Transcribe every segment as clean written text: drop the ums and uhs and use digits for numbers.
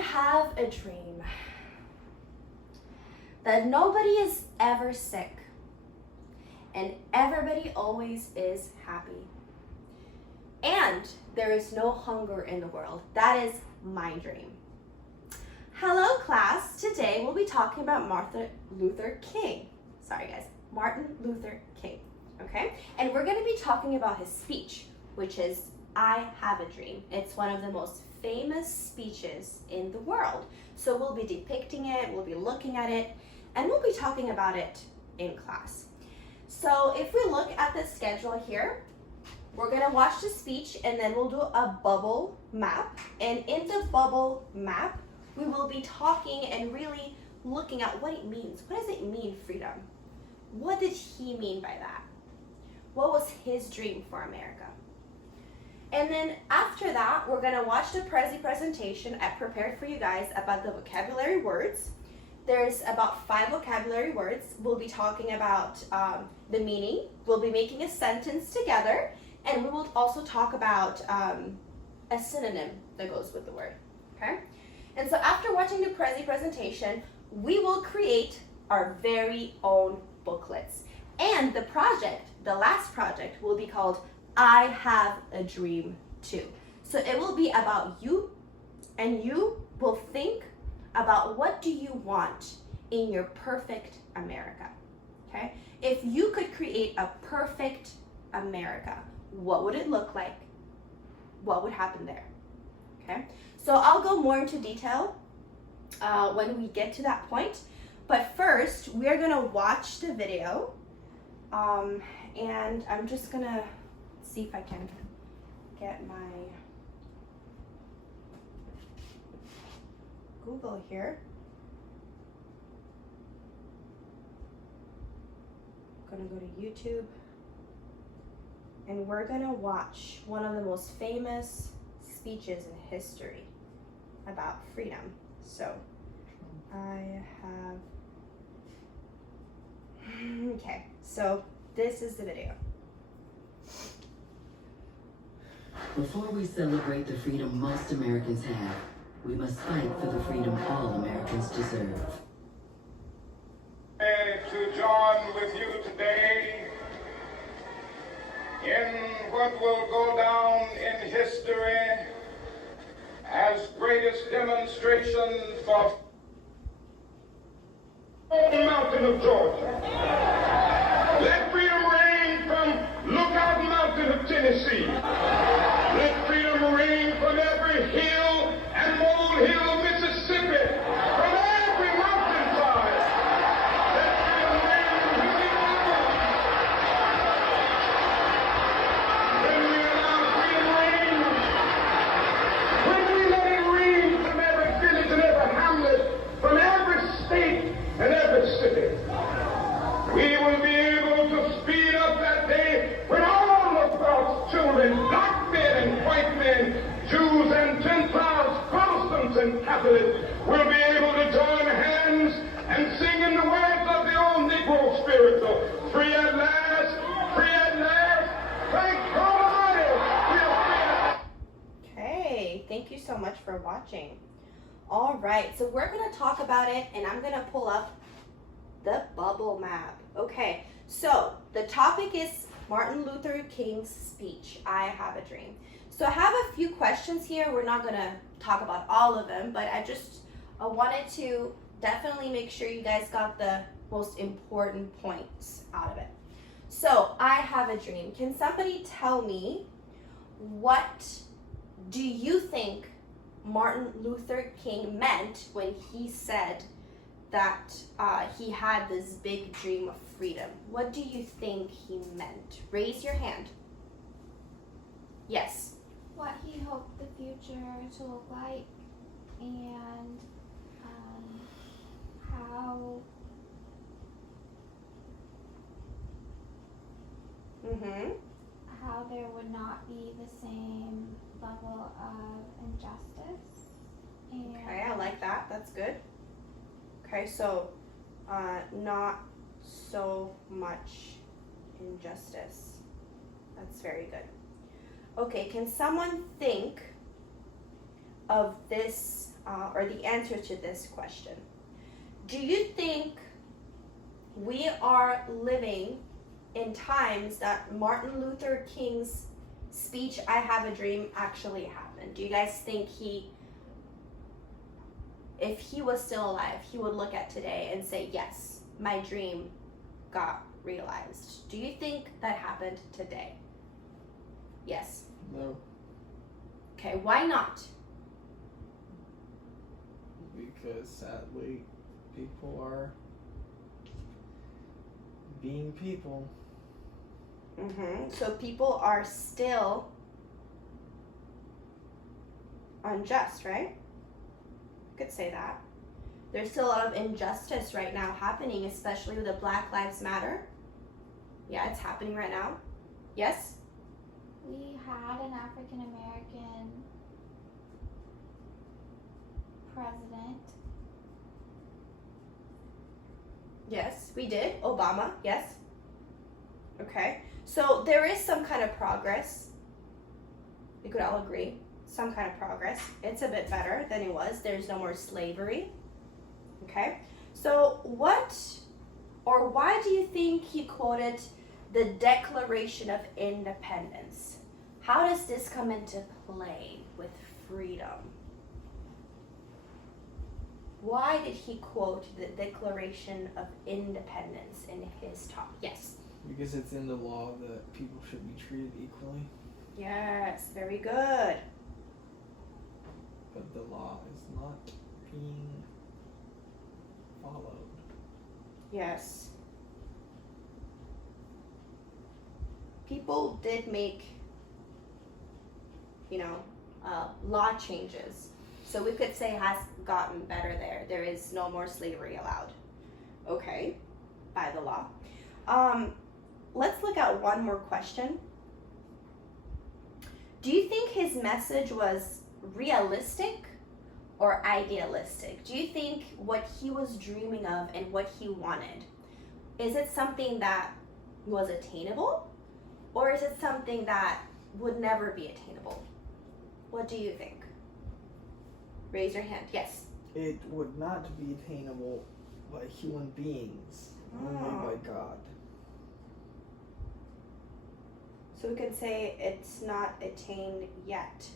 have a dream that nobody is ever sick and everybody always is happy. And there is no hunger in the world. That is my dream. Hello class, today we'll be talking about Martin Luther King, okay? And we're gonna be talking about his speech, which is, I have a dream. It's one of the most famous speeches in the world. So we'll be depicting it, we'll be looking at it, and we'll be talking about it in class. So if we look at the schedule here, we're gonna watch the speech and then we'll do a bubble map. And in the bubble map, we will be talking and really looking at what it means. What does it mean, freedom? What did he mean by that? What was his dream for America? And then after that, we're gonna watch the presentation I prepared for you guys about the vocabulary words. There's about 5 vocabulary words. We'll be talking about the meaning. We'll be making a sentence together, and we will also talk about a synonym that goes with the word, okay? And so after watching the presentation, we will create our very own booklets. And the project, the last project, will be called I Have a Dream Too. So it will be about you, and you will think about what do you want in your perfect America, okay? If you could create a perfect America, what would it look like? What would happen there, okay? So I'll go more into detail when we get to that point. But first, we're gonna watch the video. And I'm just gonna see if I can get my Google here. I'm gonna go to YouTube. And we're gonna watch one of the most famous speeches in history about freedom. So I have, okay, so this is the video. Before we celebrate the freedom most Americans have, we must fight for the freedom all Americans deserve. To join with you today in what will go down in history as greatest demonstration for the mountain of Georgia. Let freedom reign from Lookout Mountain of Tennessee. Let freedom reign from every hill and molehill, Mississippi. From every mountainside. Let freedom reign from Louisiana. When we allow freedom reign, when we let it reign from every village and every hamlet, from every state and every city, we will be able to speed up that day when all of God's children, black men and white men, Jews and Gentiles, Protestants and Catholics, will be able to join hands and sing in the words of the old Negro spiritual, free at last, thank God Almighty, we are free at last. Okay, thank you so much for watching. All right, so we're gonna talk about it, and I'm gonna pull up the bubble map. Okay, so the topic is Martin Luther King's speech, I Have a Dream. So I have a few questions here. We're not gonna talk about all of them, but I wanted to definitely make sure you guys got the most important points out of it. So I have a dream. Can somebody tell me, what do you think Martin Luther King meant when he said that he had this big dream of freedom? What do you think he meant? Raise your hand. Yes. What he hoped the future to look like, and how how there would not be the same level of injustice. And Okay, I like that. That's good. Okay, so not so much injustice. That's very good. Okay, can someone think of this or the answer to this question. Do you think we are living in times that Martin Luther King's speech, I Have a Dream, actually happened? Do you guys think if he was still alive, he would look at today and say, yes, my dream got realized? Do you think that happened today? Yes. No, Okay, why not? because sadly, people are being people. So people are still unjust, right? Could say that. There's still a lot of injustice right now happening, especially with the Black Lives Matter. Yeah, it's happening right now. Yes? We had an African American president. Yes, we did. Obama, yes. Okay. So there is some kind of progress. We could all agree. Some kind of progress. It's a bit better than it was. There's no more slavery. Okay. So what or why do you think he quoted the Declaration of Independence? How does this come into play with freedom? Why did he quote the Declaration of Independence in his talk? Yes. Because it's in the law that people should be treated equally, Yes, very good. but the law is not being followed. Yes. People did make, law changes. So we could say it has gotten better there. There is no more slavery allowed. Okay, by the law. Let's look at one more question. Do you think his message was realistic or idealistic? Do you think what he was dreaming of and what he wanted, is it something that was attainable or is it something that would never be attainable? What do you think? Raise your hand. Yes. It would not be attainable by human beings, only by God. So we could say it's not attained yet,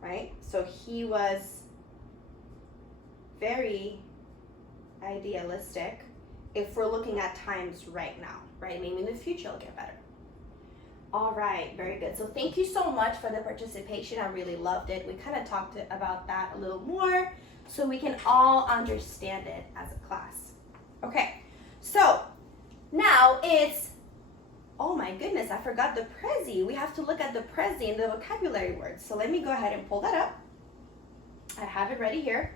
right? So he was very idealistic if we're looking at times right now, right? Maybe in the future it'll get better. All right, very good. So thank you so much for the participation. I really loved it. We kind of talked about that a little more so we can all understand it as a class. Okay, so now it's, oh my goodness, I forgot the Prezi. We have to look at the Prezi and the vocabulary words. So let me go ahead and pull that up. I have it ready here.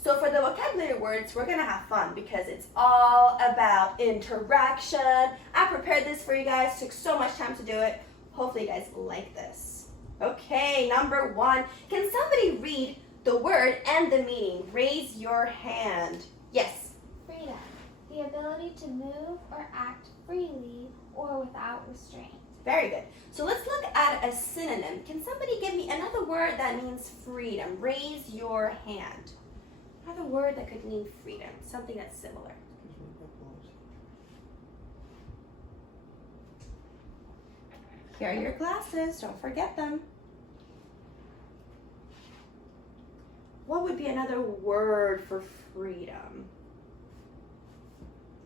So for the vocabulary words, we're gonna have fun because it's all about interaction. I prepared this for you guys, took so much time to do it. Hopefully you guys like this. Okay, number 1. Can somebody read the word and the meaning? Raise your hand. Yes. Freedom. The ability to move or act freely or without restraint. Very good. So let's look at a synonym. Can somebody give me another word that means freedom? Raise your hand. Another word that could mean freedom, something that's similar. Here are your glasses, don't forget them. What would be another word for freedom?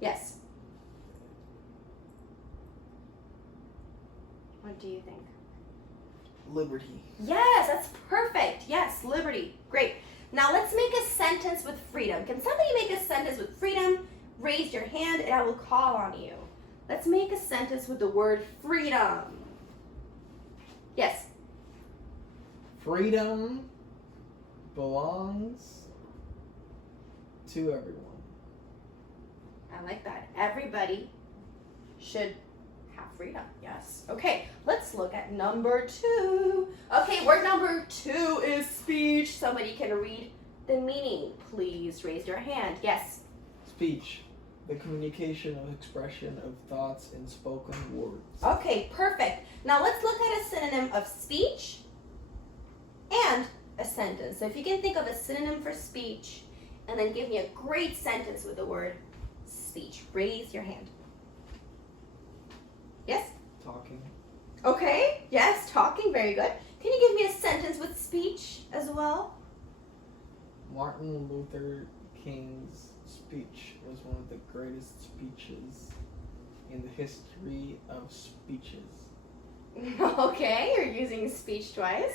Yes. What do you think? Liberty. Yes, that's perfect. Yes, liberty. Great. Now let's make a sentence with freedom. Can somebody make a sentence with freedom? Raise your hand and I will call on you. Let's make a sentence with the word freedom. Yes. Freedom belongs to everyone. I like that. Everybody should have freedom. Yes. Okay, let's look at number 2. Okay, word number 2 is speech. Somebody can read the meaning. Please raise your hand. Yes. Speech. The communication of expression of thoughts in spoken words. Okay, perfect. Now let's look at a synonym of speech and a sentence. So if you can think of a synonym for speech, and then give me a great sentence with the word speech. Raise your hand. Yes? Talking. Okay, yes, talking, very good. Can you give me a sentence with speech as well? Martin Luther King's speech was one of the greatest speeches in the history of speeches. Okay, you're using speech twice.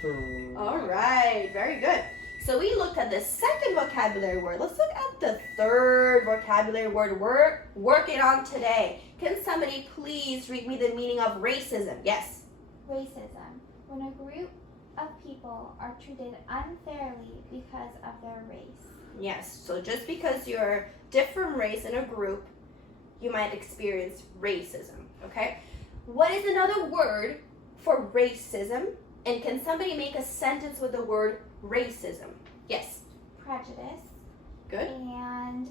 Three. All right, very good. So we looked at the second vocabulary word. Let's look at the third vocabulary word we're working on today. Can somebody please read me the meaning of racism? Yes. Racism. When a group of people are treated unfairly because of their race. Yes, so just because you're different race in a group, you might experience racism, okay? What is another word for racism? And can somebody make a sentence with the word racism? Yes. Prejudice. Good. And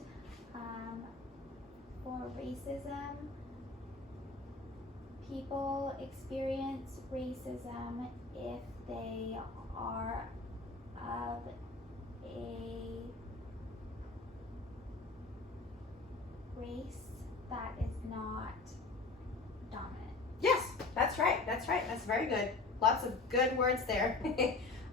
for racism, people experience racism if they are of a race that is not dominant. Yes, that's right. That's right. That's very good. Lots of good words there.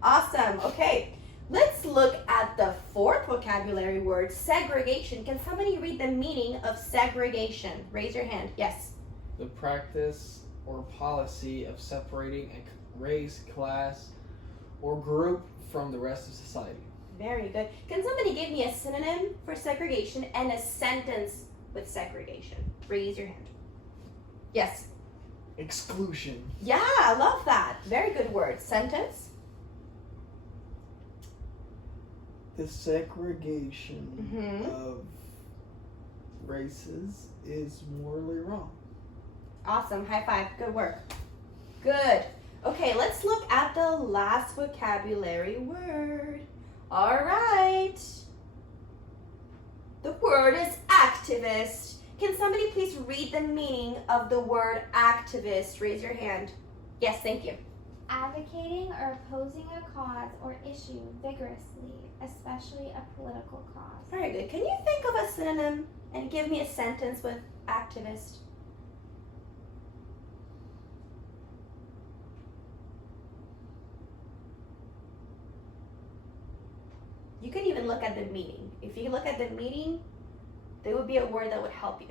Awesome. Okay, let's look at the fourth vocabulary word, segregation. Can somebody read the meaning of segregation? Raise your hand. Yes. The practice or policy of separating a race, class, or group from the rest of society. Very good. Can somebody give me a synonym for segregation and a sentence with segregation? Raise your hand. Yes. Exclusion. Yeah, I love that. Very good word. Sentence? The segregation Mhm. of races is morally wrong. Awesome. High five. Good work. Good. Okay, let's look at the last vocabulary word. All right. The word is activist. Can somebody please read the meaning of the word activist? Raise your hand. Yes, thank you. Advocating or opposing a cause or issue vigorously, especially a political cause. Very good. Can you think of a synonym and give me a sentence with activist? You can even look at the meaning. If you look at the meaning, there would be a word that would help you.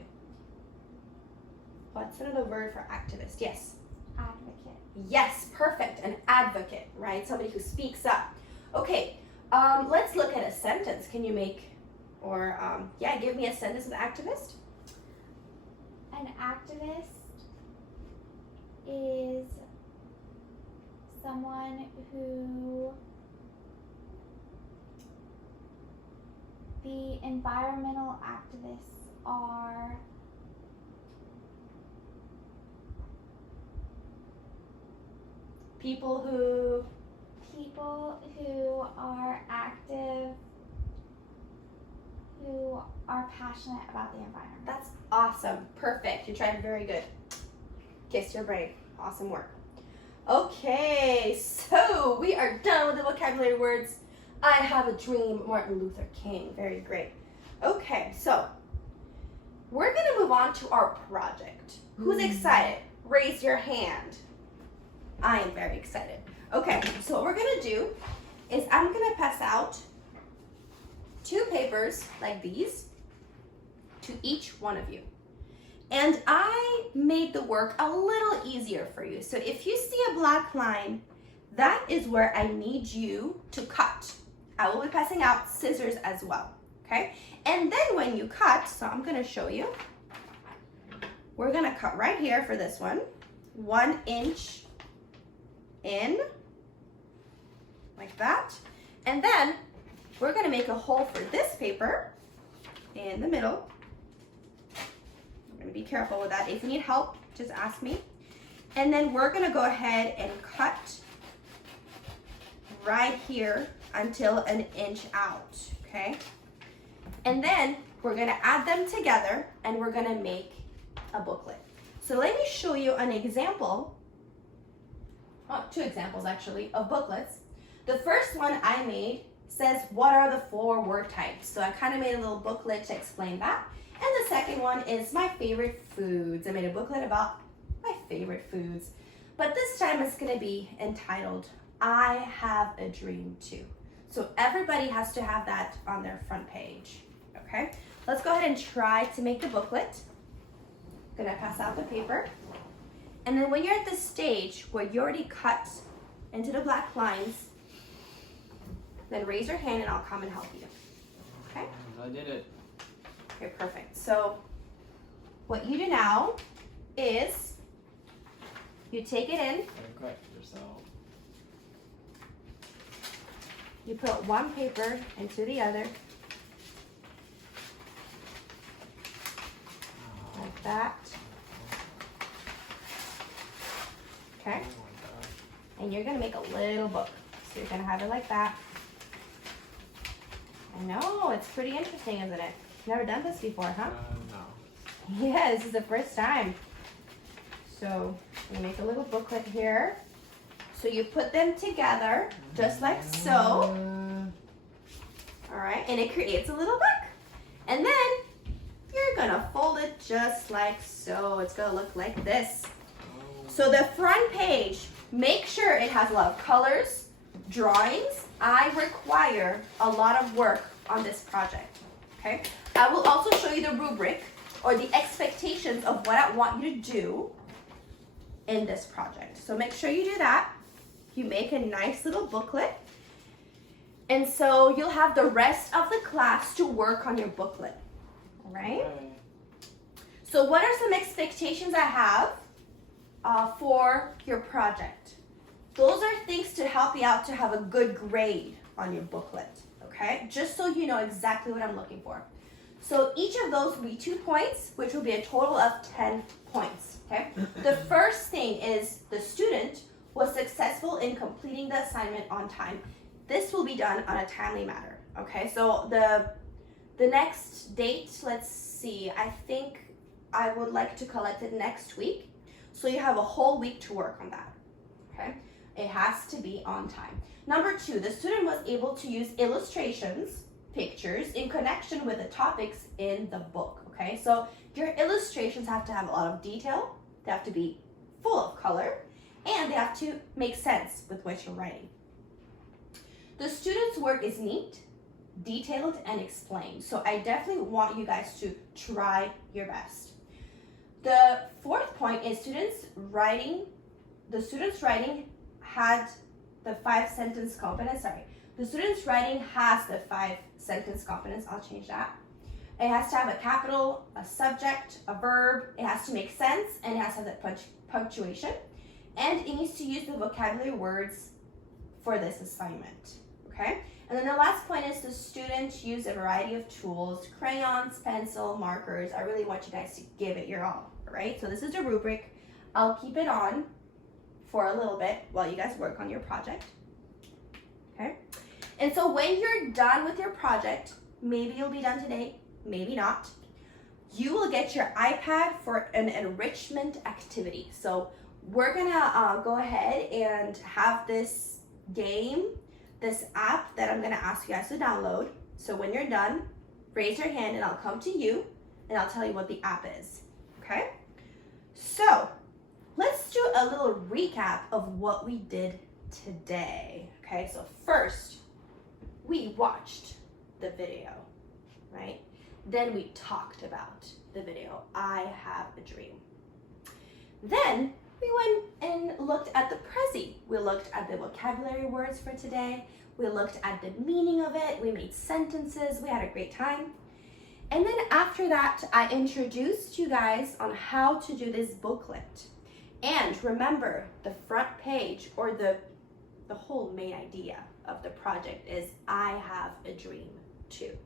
What's another word for activist? Yes. Advocate. Yes, perfect. An advocate, right? Somebody who speaks up. Okay, let's look at a sentence. Can you make, or give me a sentence with activist? An activist is someone who the environmental activists are People who are active, who are passionate about the environment. That's awesome. Perfect. You tried very good. Kiss your brain. Awesome work. Okay, so we are done with the vocabulary words. I have a dream, Martin Luther King. Very great. Okay, so we're going to move on to our project. Who's excited? Raise your hand. I am very excited. Okay, so what we're going to do is I'm going to pass out 2 papers like these to each one of you. And I made the work a little easier for you. So if you see a black line, that is where I need you to cut. I will be passing out scissors as well, okay? And then when you cut, so I'm gonna show you, we're gonna cut right here for this one, 1 inch in, like that. And then we're gonna make a hole for this paper in the middle. I'm gonna be careful with that. If you need help, just ask me. And then we're gonna go ahead and cut right here until 1 inch out, okay? And then we're gonna add them together and we're gonna make a booklet. So let me show you an example, 2 examples actually, of booklets. The first one I made says, what are the 4 word types? So I kind of made a little booklet to explain that. And the second one is my favorite foods. I made a booklet about my favorite foods. But this time it's gonna be entitled, I Have a Dream Too. So everybody has to have that on their front page, okay? Let's go ahead and try to make the booklet. I'm gonna pass out the paper. And then when you're at this stage where you already cut into the black lines, then raise your hand and I'll come and help you, okay? I did it. Okay, perfect. So what you do now is you take it in, Correct yourself. you put one paper into the other, like that, okay? And you're gonna make a little book. So you're gonna have it like that. I know, it's pretty interesting, isn't it? Never done this before, huh? No. Yeah, this is the first time. So you make a little booklet here. So you put them together, just like so. All right, and it creates a little book. And then you're gonna fold it just like so. It's gonna look like this. So the front page, make sure it has a lot of colors, drawings. I require a lot of work on this project, okay? I will also show you the rubric or the expectations of what I want you to do in this project. So make sure you do that. You make a nice little booklet. And so you'll have the rest of the class to work on your booklet, all right? So what are some expectations I have for your project? Those are things to help you out to have a good grade on your booklet, okay? Just so you know exactly what I'm looking for. So each of those will be 2 points, which will be a total of 10 points, okay? The first thing is the student was successful in completing the assignment on time. This will be done on a timely manner, okay? So the next date, let's see, I think I would like to collect it next week. So you have a whole week to work on that, okay? It has to be on time. Number 2, the student was able to use illustrations, pictures, in connection with the topics in the book, okay? So your illustrations have to have a lot of detail, they have to be full of color, and they have to make sense with what you're writing. The student's work is neat, detailed, and explained. So I definitely want you guys to try your best. The 4th point is the student's writing had the 5-sentence competence. The student's writing has the 5-sentence competence. I'll change that. It has to have a capital, a subject, a verb. It has to make sense, and it has to have that punctuation. And it needs to use the vocabulary words for this assignment, okay? And then the last point is the student used a variety of tools, crayons, pencil, markers. I really want you guys to give it your all, right? So this is the rubric. I'll keep it on for a little bit while you guys work on your project, okay? And so when you're done with your project, maybe you'll be done today, maybe not, you will get your iPad for an enrichment activity. So we're gonna go ahead and have this game, this app that I'm gonna ask you guys to download. So when you're done, raise your hand and I'll come to you and I'll tell you what the app is, okay? So let's do a little recap of what we did today, okay? So first, we watched the video, right? Then we talked about the video, I Have a Dream. Then we went and looked at the Prezi. We looked at the vocabulary words for today. We looked at the meaning of it. We made sentences. We had a great time. And then after that, I introduced you guys on how to do this booklet. And remember, the front page or the whole main idea of the project is I have a dream too.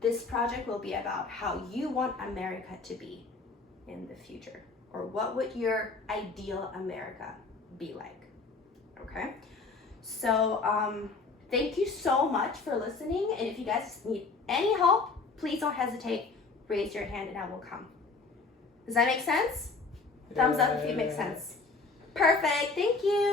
This project will be about how you want America to be in the future, or what would your ideal America be like, okay? So thank you so much for listening, and if you guys need any help, please don't hesitate, raise your hand and I will come. Does that make sense? Thumbs up if it makes sense. Perfect, thank you.